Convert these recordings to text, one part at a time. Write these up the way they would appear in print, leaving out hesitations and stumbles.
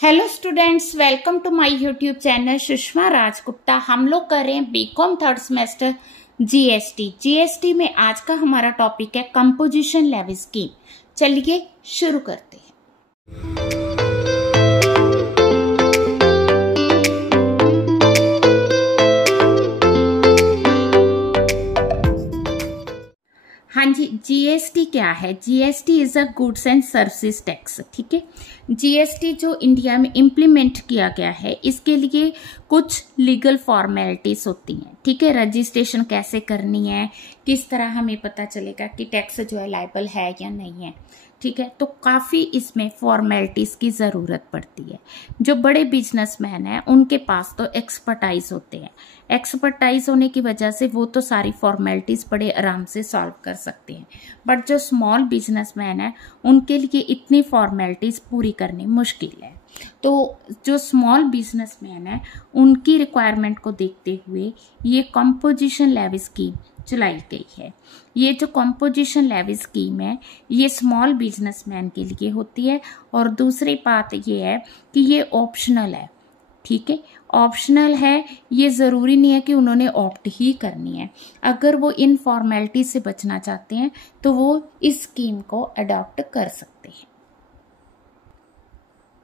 Hello students, welcome to my YouTube channel Sushma Rajgupta. हम लोग कर रहे हैं बीकॉम थर्ड सेमेस्टर जीएसटी में आज का हमारा टॉपिक है कंपोजिशन लेवी स्कीम। चलिए शुरू करते हैं। हाँ जी, जीएसटी क्या है? GST is a goods and services tax. ठीक है, जीएसटी जो इंडिया में इम्प्लीमेंट किया गया है, इसके लिए कुछ लीगल फॉर्मेलिटीज होती हैं। ठीक है, रजिस्ट्रेशन कैसे करनी है, किस तरह हमें पता चलेगा कि टैक्स जो है लायबल है या नहीं है। ठीक है, तो काफ़ी इसमें फॉर्मेलिटीज की ज़रूरत पड़ती है। जो बड़े बिजनेसमैन हैं उनके पास तो एक्सपर्टाइज होते हैं। एक्सपर्टाइज होने की वजह से वो तो सारी फॉर्मेलिटीज बड़े आराम से सॉल्व कर सकते हैं, बट जो स्मॉल बिजनेसमैन है उनके लिए इतनी फॉर्मेलिटीज पूरी करनी मुश्किल है। तो जो स्मॉल बिजनेसमैन है उनकी रिक्वायरमेंट को देखते हुए ये कंपोजिशन लेवी स्कीम चलाई गई है। ये जो कंपोजिशन लेवी स्कीम है ये स्मॉल बिजनेसमैन के लिए होती है, और दूसरी बात ये है कि ये ऑप्शनल है। ठीक है, ऑप्शनल है, ये ज़रूरी नहीं है कि उन्होंने ऑप्ट ही करनी है। अगर वो इन फॉर्मेलिटी से बचना चाहते हैं तो वो इस स्कीम को अडॉप्ट कर सकते हैं।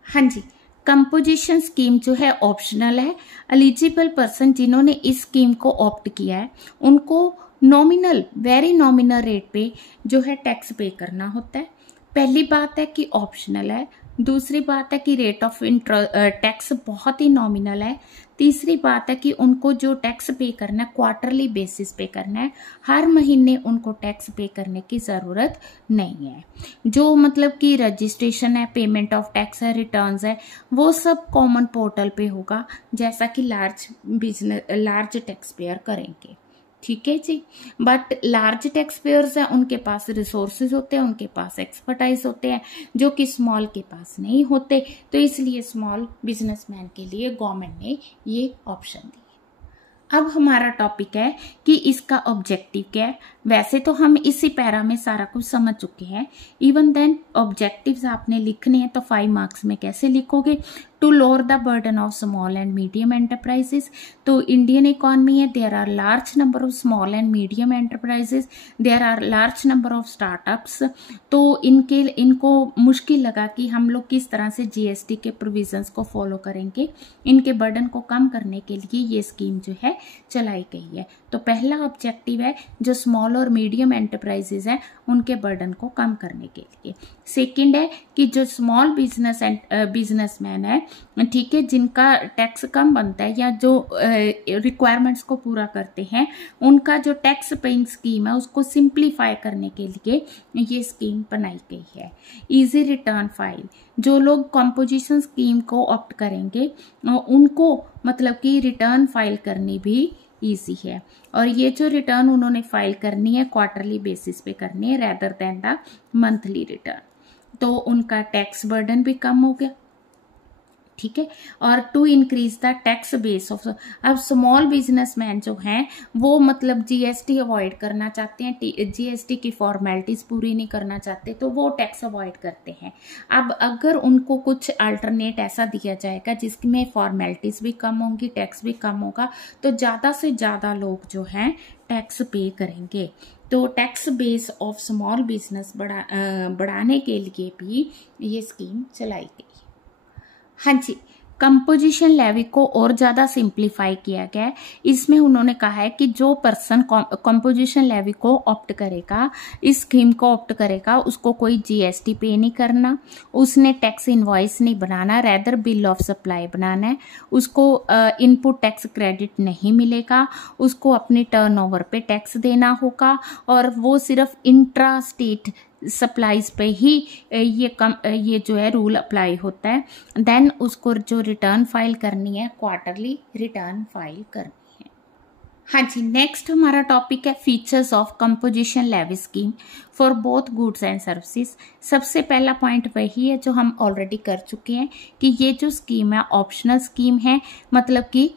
हाँ जी, कंपोजिशन स्कीम जो है ऑप्शनल है। एलिजिबल पर्सन जिन्होंने इस स्कीम को ऑप्ट किया है उनको नॉमिनल, वेरी नॉमिनल रेट पे जो है टैक्स पे करना होता है। पहली बात है कि ऑप्शनल है, दूसरी बात है कि रेट ऑफ टैक्स बहुत ही नॉमिनल है, तीसरी बात है कि उनको जो टैक्स पे करना है क्वार्टरली बेसिस पे करना है, हर महीने उनको टैक्स पे करने की ज़रूरत नहीं है। जो मतलब कि रजिस्ट्रेशन है, पेमेंट ऑफ टैक्स है, रिटर्न्स है, वो सब कॉमन पोर्टल पे होगा, जैसा कि लार्ज टैक्स पेयर करेंगे। ठीक है जी, बट लार्ज टैक्स पेयर्स हैं उनके पास रिसोर्सेज होते हैं, उनके पास एक्सपर्टाइज होते हैं, जो कि स्मॉल के पास नहीं होते। तो इसलिए स्मॉल बिजनेसमैन के लिए गवर्नमेंट ने ये ऑप्शन दी। अब हमारा टॉपिक है कि इसका ऑब्जेक्टिव क्या है। वैसे तो हम इसी पैरा में सारा कुछ समझ चुके हैं, इवन देन ऑब्जेक्टिव्स आपने लिखने हैं तो 5 मार्क्स में कैसे लिखोगे? To lower the burden of small and medium enterprises. तो इंडियन इकोनॉमी है, there are large number of small and medium enterprises, there are large number of startups. तो इनको मुश्किल लगा कि हम लोग किस तरह से जीएसटी के प्रोविजंस को फॉलो करेंगे। इनके बर्डन को कम करने के लिए ये स्कीम जो है चलाई गई है। तो पहला ऑब्जेक्टिव है जो स्मॉल और मीडियम एंटरप्राइजेस हैं उनके बर्डन को कम करने के लिए। सेकंड है कि जो स्मॉल बिजनेसमैन है, ठीक है, जिनका टैक्स कम बनता है या जो रिक्वायरमेंट्स को पूरा करते हैं, उनका जो टैक्स पेइंग स्कीम है उसको सिंप्लीफाई करने के लिए ये स्कीम बनाई गई है। इजी रिटर्न फाइल, जो लोग कंपोजिशन स्कीम को ऑप्ट करेंगे उनको मतलब कि रिटर्न फाइल करनी भी ईजी है, और ये जो रिटर्न उन्होंने फाइल करनी है क्वार्टरली बेसिस पे करनी है rather than the monthly return. तो उनका टैक्स बर्डन भी कम हो गया। ठीक है, और to increase the tax base of, अब स्मॉल बिजनेसमैन जो हैं वो मतलब जीएसटी अवॉइड करना चाहते हैं, जीएसटी की फॉर्मेलिटीज पूरी नहीं करना चाहते, तो वो टैक्स अवॉइड करते हैं। अब अगर उनको कुछ अल्टरनेट ऐसा दिया जाएगा जिसमें फॉर्मेलिटीज भी कम होंगी, टैक्स भी कम होगा, तो ज़्यादा से ज़्यादा लोग जो हैं टैक्स पे करेंगे। तो tax base of small business बढ़ाने के लिए भी ये स्कीम चलाई गई। हाँ जी, कंपोजिशन लेवी को और ज़्यादा सिंप्लीफाई किया गया है। इसमें उन्होंने कहा है कि जो पर्सन कंपोजिशन लेवी को ऑप्ट करेगा, इस स्कीम को ऑप्ट करेगा, उसको कोई जीएसटी पे नहीं करना, उसने टैक्स इनवॉइस नहीं बनाना, रेदर बिल ऑफ सप्लाई बनाना है, उसको इनपुट टैक्स क्रेडिट नहीं मिलेगा, उसको अपनी टर्नओवर पे टैक्स देना होगा, और वो सिर्फ इंट्रा स्टेट सप्लाईज पे ही ये जो है रूल अप्लाई होता है। देन उसको जो रिटर्न फाइल करनी है क्वार्टरली रिटर्न फाइल करनी है। हाँ जी, नेक्स्ट हमारा टॉपिक है features of composition levy scheme for both goods and services. सबसे पहला पॉइंट वही है जो हम ऑलरेडी कर चुके हैं कि ये जो स्कीम है ऑप्शनल स्कीम है, मतलब कि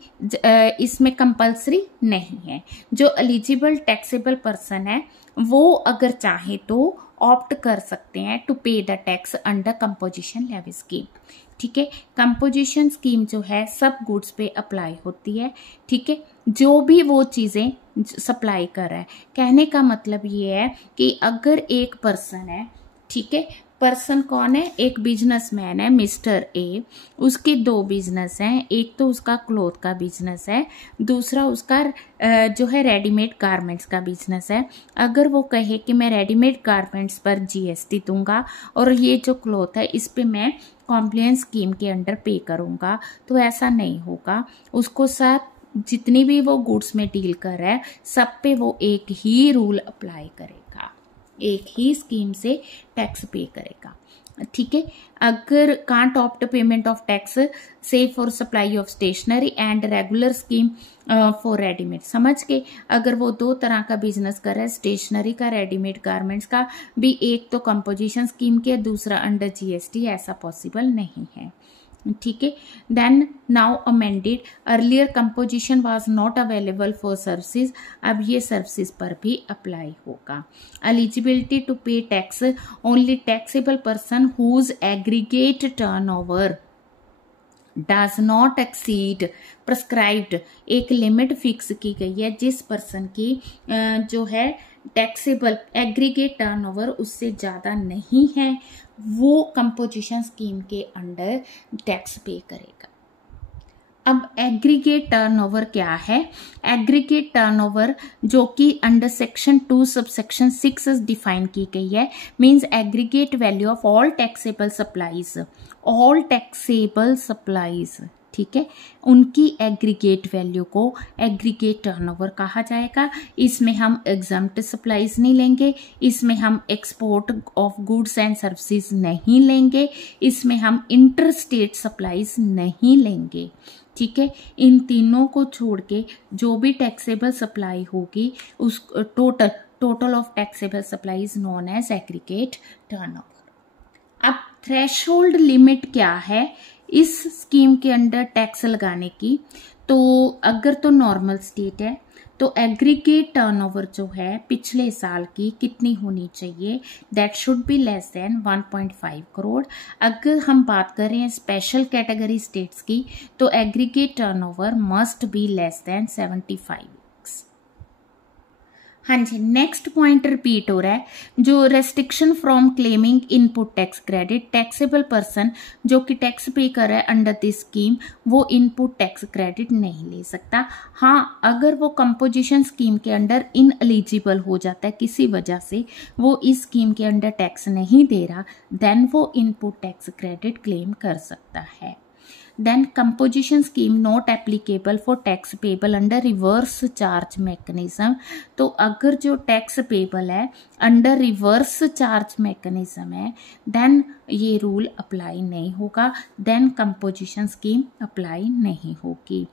इसमें कंपल्सरी नहीं है। जो एलिजिबल टैक्सेबल पर्सन है वो अगर चाहे तो ऑप्ट कर सकते हैं to pay the tax under composition levy scheme. ठीक है। कंपोजिशन स्कीम जो है सब गुड्स पे अप्लाई होती है, ठीक है, जो भी वो चीजें सप्लाई कर रहा है। कहने का मतलब ये है कि अगर एक पर्सन है, ठीक है, पर्सन कौन है, एक बिजनेसमैन है मिस्टर ए, उसके दो बिजनेस हैं, एक तो उसका क्लोथ का बिजनेस है, दूसरा उसका जो है रेडीमेड गारमेंट्स का बिजनेस है। अगर वो कहे कि मैं रेडीमेड गारमेंट्स पर जीएसटी दूंगा और ये जो क्लोथ है इस पे मैं कॉम्प्लायंस स्कीम के अंडर पे करूंगा, तो ऐसा नहीं होगा। उसको सब जितनी भी वो गुड्स में डील कर रहा है सब पे वो एक ही रूल अप्लाई करेगा, एक ही स्कीम से टैक्स पे करेगा, ठीक है। अगर can't opt payment of tax से for supply of stationery and regular scheme for readymade, समझ के अगर वो दो तरह का बिजनेस कर रहा है, स्टेशनरी का, रेडीमेड गारमेंट्स का भी, एक तो कंपोजिशन स्कीम के, दूसरा अंडर जीएसटी, ऐसा पॉसिबल नहीं है, ठीक है। Then now amended, earlier composition was not available for services, अब ये सर्विसेज पर भी अप्लाई होगा। Eligibility to pay tax, only taxable person whose aggregate turnover does not exceed prescribed, एक लिमिट फिक्स की गई है जिस पर्सन की जो है टैक्सेबल एग्रीगेट टर्नओवर उससे ज्यादा नहीं है, वो कंपोजिशन स्कीम के अंडर टैक्स पे करेगा। अब एग्रीगेट टर्नओवर क्या है? एग्रीगेट टर्नओवर जो कि अंडर सेक्शन 2 सबसेक्शन 6 डिफाइन की गई है, means aggregate value of all taxable supplies, all taxable supplies, ठीक है, उनकी एग्रीगेट वैल्यू को एग्रीगेट टर्नओवर कहा जाएगा। इसमें हम एग्जम्प्ट सप्लाईज नहीं लेंगे, इसमें हम export of goods and services नहीं लेंगे, इसमें हम इंटर स्टेट सप्लाईज नहीं लेंगे, ठीक है। इन तीनों को छोड़ के जो भी टैक्सेबल सप्लाई होगी उस total of taxable supply is known as aggregate turnover. अब थ्रेशोल्ड लिमिट क्या है इस स्कीम के अंडर टैक्स लगाने की? तो अगर तो नॉर्मल स्टेट है तो एग्रीगेट टर्नओवर जो है पिछले साल की कितनी होनी चाहिए? That should be less than 1.5 crore. अगर हम बात करें स्पेशल कैटेगरी स्टेट्स की तो aggregate turnover must be less than 75। हाँ जी, नेक्स्ट पॉइंट रिपीट हो रहा है, जो restriction from claiming input tax credit, taxable person जो कि टैक्स पे कर रहा है अंडर दिस स्कीम वो इनपुट टैक्स क्रेडिट नहीं ले सकता। हाँ, अगर वो कंपोजिशन स्कीम के अंडर इन एलिजिबल हो जाता है किसी वजह से, वो इस स्कीम के अंडर टैक्स नहीं दे रहा, देन वो इनपुट टैक्स क्रेडिट क्लेम कर सकता है। Then composition scheme not applicable for tax payable under reverse charge mechanism, तो अगर जो टैक्स पेबल है अंडर रिवर्स चार्ज मैकेनिज्म है देन ये रूल अप्लाई नहीं होगा, देन कंपोजिशन स्कीम अप्लाई नहीं होगी।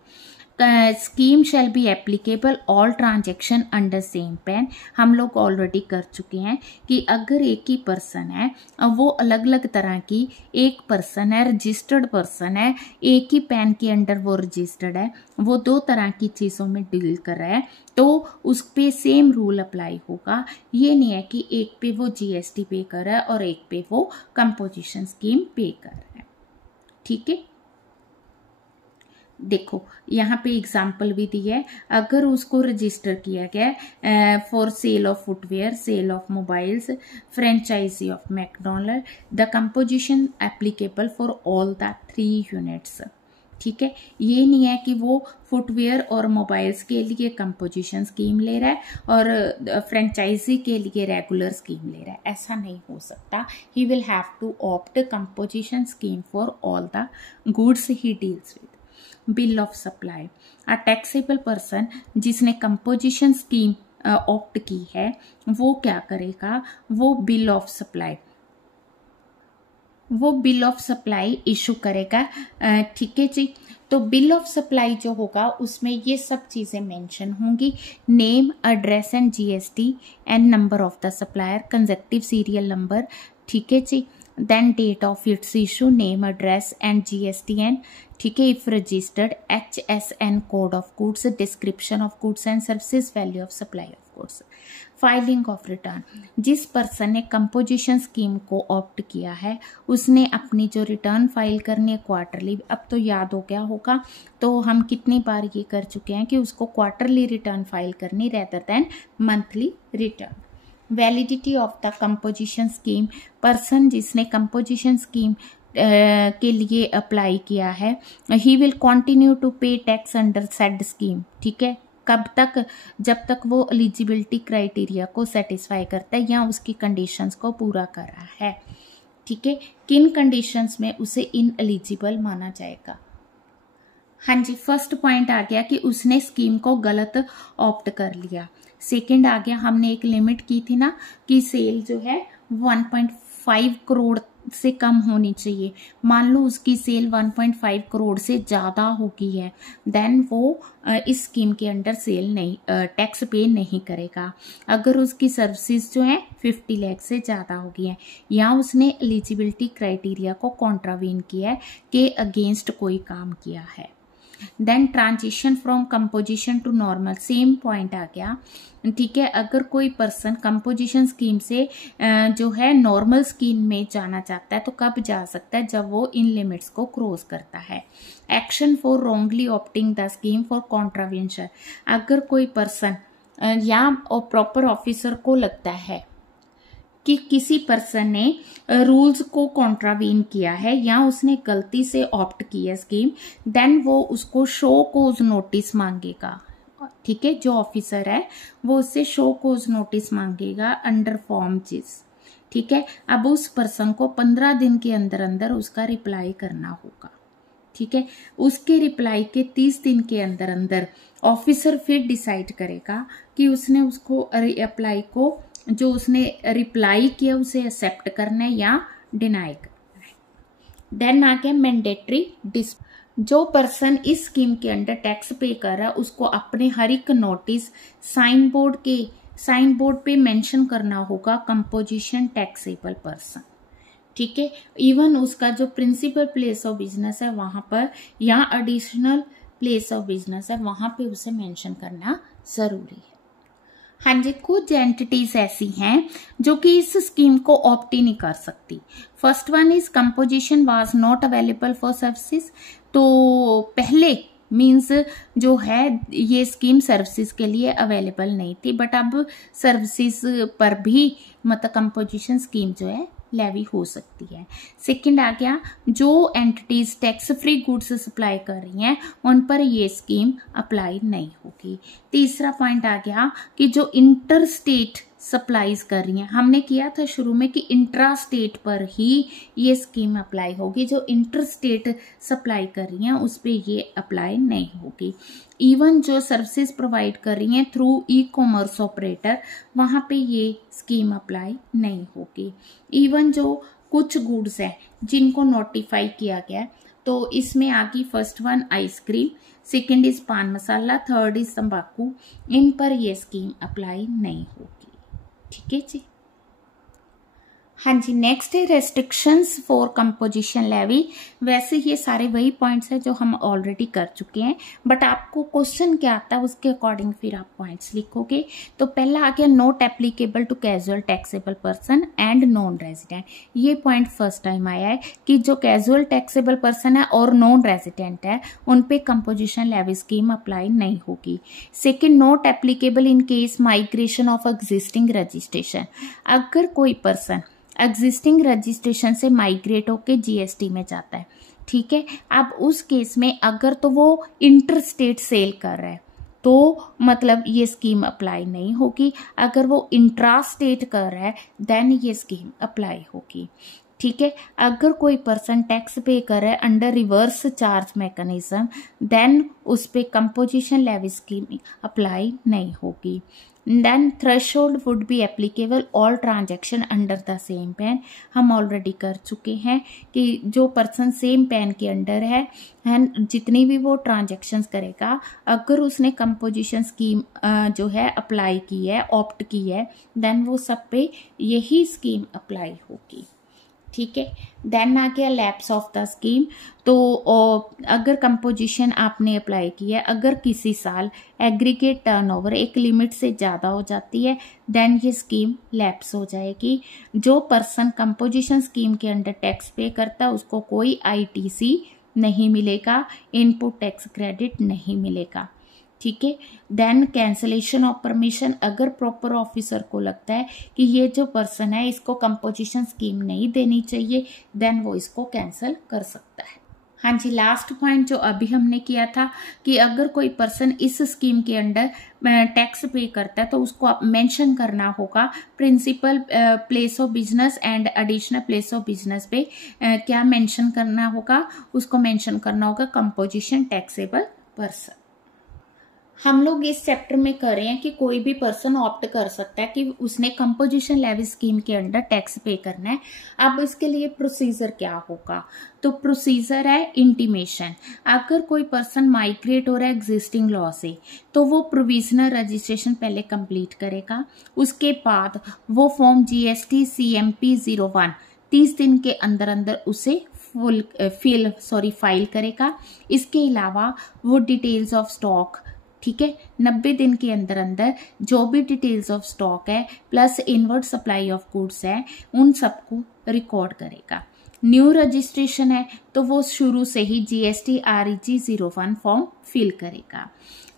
Scheme shall be applicable all transaction under same PAN, हम लोग ऑलरेडी कर चुके हैं कि अगर एक ही पर्सन है, वो अलग अलग तरह की, एक पर्सन है रजिस्टर्ड पर्सन है, एक ही पैन के अंडर वो रजिस्टर्ड है, वो दो तरह की चीज़ों में डील कर रहा है, तो उस पे सेम रूल अप्लाई होगा। ये नहीं है कि एक पे वो जीएसटी पे कर रहा है और एक पे वो कंपोजिशन स्कीम पे कर रहा है, ठीक है। देखो यहाँ पे एग्जाम्पल भी दी है, अगर उसको रजिस्टर किया गया for sale of footwear, sale of mobiles, franchisee of McDonald, the composition applicable for all the 3 units, ठीक है। ये नहीं है कि वो फुटवेयर और मोबाइल्स के लिए कंपोजिशन स्कीम ले रहा है और फ्रेंचाइजी के लिए रेगुलर स्कीम ले रहा है, ऐसा नहीं हो सकता। He will have to opt composition scheme for all the goods he deals with. Bill of supply, a taxable person जिसने कंपोजिशन स्कीम ऑप्ट की है वो क्या करेगा? वो बिल ऑफ सप्लाई इशू करेगा, ठीक है जी। तो बिल ऑफ सप्लाई जो होगा उसमें ये सब चीजें मेंशन होंगी, name, address and GST and number of the supplier, consecutive serial number, ठीक है ji. Then date of its issue, name, address and GSTN, ठीक है, if registered, HSN code of goods, description of goods and services, value of supply of goods. Filing of return, जिस person ने composition scheme को opt किया है उसने अपनी जो रिटर्न फाइल करनी है क्वार्टरली, अब तो याद हो गया होगा, तो हम कितनी बार ये कर चुके हैं कि उसको क्वार्टरली रिटर्न फाइल करनी rather than monthly return. Validity of the composition scheme, person जिसने कंपोजिशन स्कीम के लिए अप्लाई किया है, he will continue to pay tax under said scheme. ठीक है, कब तक? जब तक वो एलिजिबिलिटी क्राइटेरिया को सेटिस्फाई करता है या उसकी कंडीशंस को पूरा कर रहा है। ठीक है, किन कंडीशंस में उसे इनएलिजिबल माना जाएगा? हाँ जी, फर्स्ट पॉइंट आ गया कि उसने स्कीम को गलत ऑप्ट कर लिया। सेकंड आ गया, हमने एक लिमिट की थी ना कि सेल जो है 1.5 करोड़ से कम होनी चाहिए। मान लो उसकी सेल 1.5 करोड़ से ज्यादा हो गई है, देन वो इस स्कीम के अंडर सेल नहीं टैक्स पे नहीं करेगा। अगर उसकी सर्विसेज जो है 50 लाख से ज्यादा हो गई है या उसने एलिजिबिलिटी क्राइटेरिया को कॉन्ट्रावीन किया है के अगेंस्ट कोई काम किया है। Then transition from composition to normal, same point आ गया। ठीक है, अगर कोई पर्सन कंपोजिशन स्कीम से जो है नॉर्मल स्कीम में जाना चाहता है तो कब जा सकता है? जब वो इन लिमिट्स को क्रॉस करता है। Action for wrongly opting the scheme for contravention, अगर कोई पर्सन या प्रॉपर ऑफिसर को लगता है कि किसी पर्सन ने रूल्स को कॉन्ट्रावीन किया है या उसने गलती से ऑप्ट की है स्कीम, देन वो उसको शो कोज नोटिस मांगेगा। ठीक है, जो ऑफिसर है वो उससे शो कोज नोटिस मांगेगा अंडर फॉर्म जिस। ठीक है, अब उस पर्सन को 15 दिन के अंदर अंदर उसका रिप्लाई करना होगा। ठीक है, उसके रिप्लाई के 30 दिन के अंदर अंदर ऑफिसर फिर डिसाइड करेगा कि उसने उसको अप्लाई को जो उसने रिप्लाई किया उसे एक्सेप्ट करना है या डिनाई करना है। देन आ गया मैंडेटरी डिस, जो पर्सन इस स्कीम के अंडर टैक्स पे कर रहा है उसको अपने हर एक नोटिस साइन बोर्ड पे मेंशन करना होगा कंपोजिशन टैक्सेबल पर्सन। ठीक है, इवन उसका जो प्रिंसिपल प्लेस ऑफ बिजनेस है वहां पर या एडिशनल प्लेस ऑफ बिजनेस है वहां पे उसे मेंशन करना जरूरी है। हाँ जी, कुछ एंटिटीज ऐसी हैं जो कि इस स्कीम को ऑप्ट ही नहीं कर सकती। First one is composition was not available for services, तो पहले मींस जो है ये स्कीम सर्विसेज के लिए अवेलेबल नहीं थी, बट अब सर्विसेज पर भी मतलब कंपोजिशन स्कीम जो है लेवी हो सकती है। सेकंड आ गया, जो entities tax free goods supply कर रही हैं उन पर ये स्कीम अप्लाई नहीं होगी। तीसरा पॉइंट आ गया कि जो इंटर स्टेट सप्लाईज कर रही हैं, हमने किया था शुरू में कि इंट्रा स्टेट पर ही ये स्कीम अप्लाई होगी, जो इंटर स्टेट सप्लाई कर रही हैं उस पर ये अप्लाई नहीं होगी। इवन जो सर्विसेज प्रोवाइड कर रही हैं थ्रू ई कॉमर्स ऑपरेटर, वहां पे ये स्कीम अप्लाई नहीं होगी। इवन जो कुछ गुड्स हैं जिनको नोटिफाई किया गया, तो इसमें आ गई first one ice cream, second is पान मसाला, थर्ड इज तंबाकू, इन पर ये स्कीम अप्लाई नहीं होगी। ठीक है जी। हाँ जी, नेक्स्ट है रेस्ट्रिक्शंस फॉर कंपोजिशन लेवी। वैसे ये सारे वही पॉइंट्स हैं जो हम ऑलरेडी कर चुके हैं, बट आपको क्वेश्चन क्या आता है उसके अकॉर्डिंग फिर आप पॉइंट्स लिखोगे। तो पहला आ गया not applicable to casual taxable person and non resident. ये पॉइंट फर्स्ट टाइम आया है कि जो कैजुअल टैक्सेबल पर्सन है और नॉन रेजिडेंट है उन पे कंपोजिशन लेवी स्कीम अप्लाई नहीं होगी। Second, not applicable in case migration of existing registration. अगर कोई पर्सन एग्जिस्टिंग रजिस्ट्रेशन से माइग्रेट होके जीएसटी में जाता है, ठीक है, अब उस केस में अगर तो वो इंटर स्टेट सेल कर रहा है तो मतलब ये स्कीम अप्लाई नहीं होगी। अगर वो इंट्रा स्टेट कर रहा है देन ये स्कीम अप्लाई होगी। ठीक है, अगर कोई पर्सन टैक्स पे कर रहा है under reverse charge mechanism then उस पे कंपोजिशन लेवी स्कीम अप्लाई नहीं होगी। Then threshold would be applicable all transaction under the same PAN. हम ऑलरेडी कर चुके हैं कि जो पर्सन सेम पैन के अंडर है जितनी भी वो ट्रांजैक्शंस करेगा, अगर उसने कंपोजिशन स्कीम जो है अप्लाई की है, ऑप्ट की है, देन वो सब पे यही स्कीम अप्लाई होगी। ठीक है। देन आ गया लैप्स ऑफ द स्कीम। तो अगर कंपोजिशन आपने अप्लाई की है, अगर किसी साल एग्रीगेट टर्नओवर एक लिमिट से ज़्यादा हो जाती है, देन ये स्कीम लैप्स हो जाएगी। जो पर्सन कंपोजिशन स्कीम के अंडर टैक्स पे करता है उसको कोई ITC नहीं मिलेगा, इनपुट टैक्स क्रेडिट नहीं मिलेगा, ठीक है। देन कैंसलेशन ऑफ परमिशन, अगर प्रॉपर ऑफिसर को लगता है कि ये जो पर्सन है इसको कंपोजिशन स्कीम नहीं देनी चाहिए, देन वो इसको कैंसिल कर सकता है। हाँ जी, लास्ट पॉइंट जो अभी हमने किया था कि अगर कोई पर्सन इस स्कीम के अंडर टैक्स पे करता है तो उसको मेंशन करना होगा principal place of business and additional place of business पे क्या मेंशन करना होगा, उसको मेंशन करना होगा कंपोजिशन टैक्सेबल पर्सन। हम लोग इस चैप्टर में कर रहे हैं कि कोई भी पर्सन ऑप्ट कर सकता है कि उसने कंपोजिशन लेवी स्कीम के अंडर टैक्स पे करना है। अब इसके लिए प्रोसीजर क्या होगा, तो प्रोसीजर है इंटीमेशन। अगर कोई पर्सन माइग्रेट हो रहा है एग्जिस्टिंग लॉ से तो वो प्रोविजनल रजिस्ट्रेशन पहले कंप्लीट करेगा, उसके बाद वो फॉर्म GST CMP 01 30 दिन के अंदर अंदर उसे फाइल करेगा। इसके अलावा वो डिटेल्स ऑफ स्टॉक, ठीक है, 90 दिन के अंदर अंदर जो भी डिटेल्स ऑफ स्टॉक है plus inward supply of goods है उन सबको रिकॉर्ड करेगा। न्यू रजिस्ट्रेशन है तो वो शुरू से ही GST REG 01 फॉर्म फिल करेगा।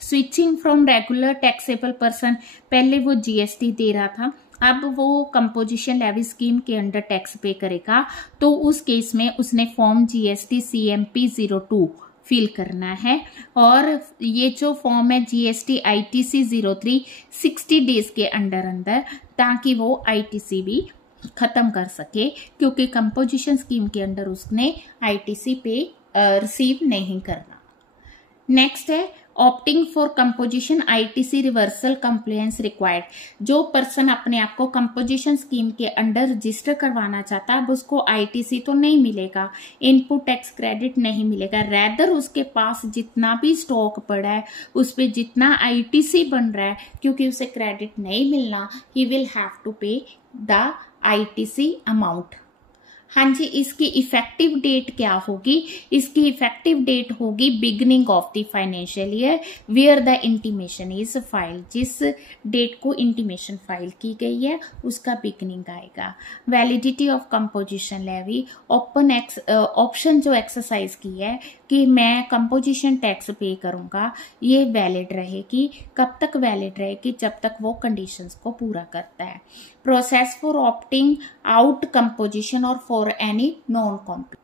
Switching from regular taxable person, पहले वो GST दे रहा था, अब वो कंपोजिशन लेवी स्कीम के अंडर टैक्स पे करेगा, तो उस केस में उसने फॉर्म GST CMP 02 फिल करना है। और ये जो फॉर्म है GST ITC 03 60 डेज के अंदर अंदर, ताकि वो ITC भी खत्म कर सके, क्योंकि कंपोजिशन स्कीम के अंडर उसने ITC पे रिसीव नहीं करना। नेक्स्ट है opting for composition ITC reversal compliance required. जो पर्सन अपने आप को कंपोजिशन स्कीम के अंडर रजिस्टर करवाना चाहता है अब उसको ITC तो नहीं मिलेगा, इनपुट टैक्स क्रेडिट नहीं मिलेगा, रेदर उसके पास जितना भी स्टॉक पड़ा है उस पर जितना ITC बन रहा है, क्योंकि उसे क्रेडिट नहीं मिलना, he will have to pay the ITC amount. हाँ जी, इसकी इफेक्टिव डेट क्या होगी, इसकी इफेक्टिव डेट होगी beginning of the financial year where the intimation is file. जिस डेट को इंटीमेशन फाइल की गई है उसका बिगनिंग आएगा। Validity of composition levy, option जो एक्सरसाइज की है कि मैं कंपोजिशन टैक्स पे करूंगा, ये वैलिड रहेगी। कब तक वैलिड रहेगी, जब तक वो कंडीशंस को पूरा करता है। Process for opting out composition और फॉर एनी नॉन कॉम्प्लीट।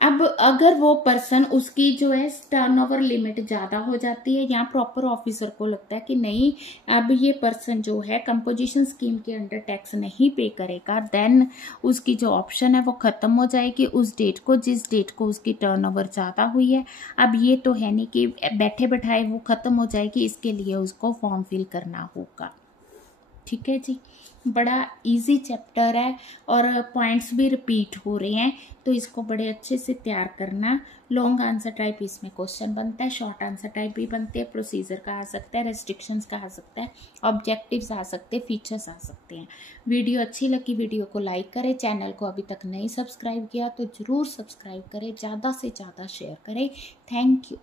अब अगर वो पर्सन उसकी जो है टर्नओवर लिमिट ज्यादा हो जाती है या प्रॉपर ऑफिसर को लगता है कि नहीं अब ये पर्सन जो है कंपोजिशन स्कीम के अंडर टैक्स नहीं पे करेगा, देन उसकी जो ऑप्शन है वो खत्म हो जाएगी उस डेट को जिस डेट को उसकी टर्नओवर ज्यादा हुई है। अब ये तो है नहीं कि बैठे बैठाए वो खत्म हो जाएगी, इसके लिए उसको फॉर्म फिल करना होगा। ठीक है जी, बड़ा इजी चैप्टर है और पॉइंट्स भी रिपीट हो रहे हैं, तो इसको बड़े अच्छे से तैयार करना। लॉन्ग आंसर टाइप इसमें क्वेश्चन बनता है, शॉर्ट आंसर टाइप भी बनते हैं, प्रोसीजर का आ सकता है, रेस्ट्रिक्शंस का आ सकता है, ऑब्जेक्टिव्स आ सकते हैं, फीचर्स आ सकते हैं। वीडियो अच्छी लगी वीडियो को लाइक करें, चैनल को अभी तक नहीं सब्सक्राइब किया तो जरूर सब्सक्राइब करें, ज़्यादा से ज़्यादा शेयर करें। Thank you.